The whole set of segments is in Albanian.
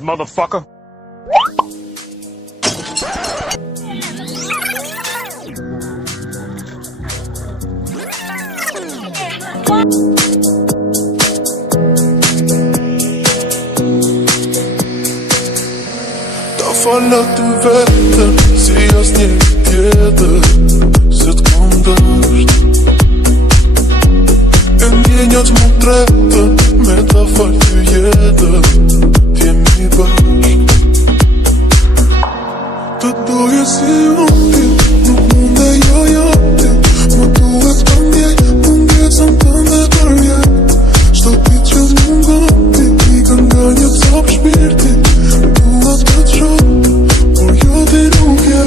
Surprise, motherfucker. Ta falat ty vetën, si as një tjetër, se t'kom dësht. E ndjenjat mu tretën, me ta fal ty jetën, t'jemi bashk. Të doje si unë ti, nuk munde jo ti, më duhet të ndjej, mungesën tënde për jet. Shto ti që mungon ti, i kanë nga një cop shpirti, dua të të shoh, por jo ti nuk je.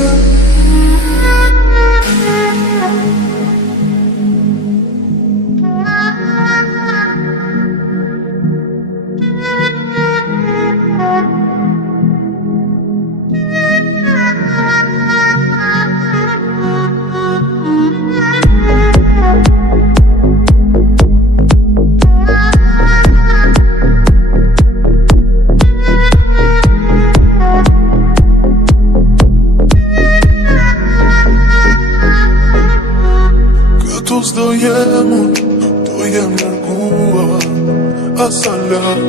S'do jem unë, do jem nërguar, asa lak.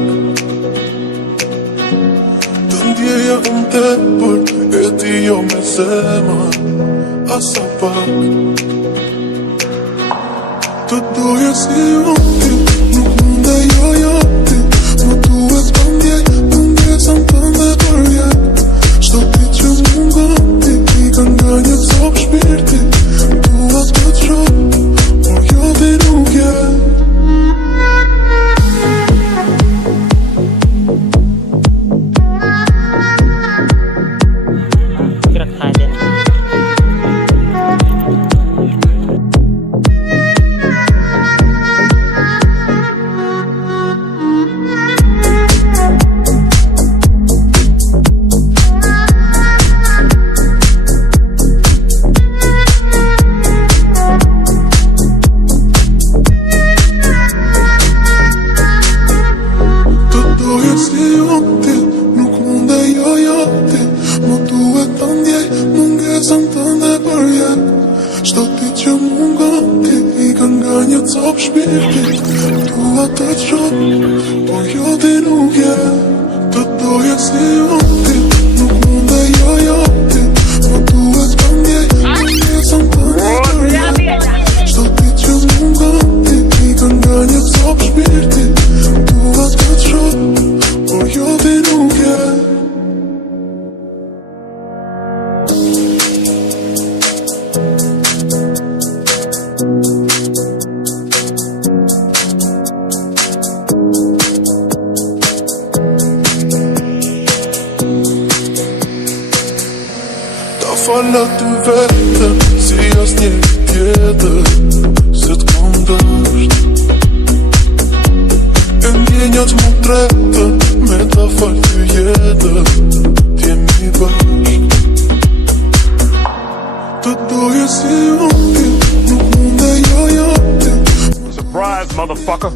Të ndjeja unë tepër, e ti jo me zemër, asa pak. Të doje si unë ti, nuk munde jo ti, më duhet të ndjej, mungesën tënde për jet. Shto ti që mungon ti, i kanë nga një cop shpirti, dua të të shoh, por jo ti nuk je. Si unë ti, nuk munde jo ti, më duhet të ndjej, mungesën tënde për jet. Shto ti që mungon ti, i kanë nga një cop shpirti, dua të të shoh, por jo ti nuk je. Të doje si unë ti, nuk munde jo ti, më duhet të ndjej, mungesën tënde për jet. Shto ti që mungon ti, i kanë nga një cop shpirti, dua të të shoh, por jo ti nuk je. Ta falat ty vetën, si as një tjetër, se t'kom dësht. E ndjenjat mu tretën, me ta fal ty jetën, t'jemi bashk. Të doje si unë ti, nuk munde jo ti. Surprise, motherfucker.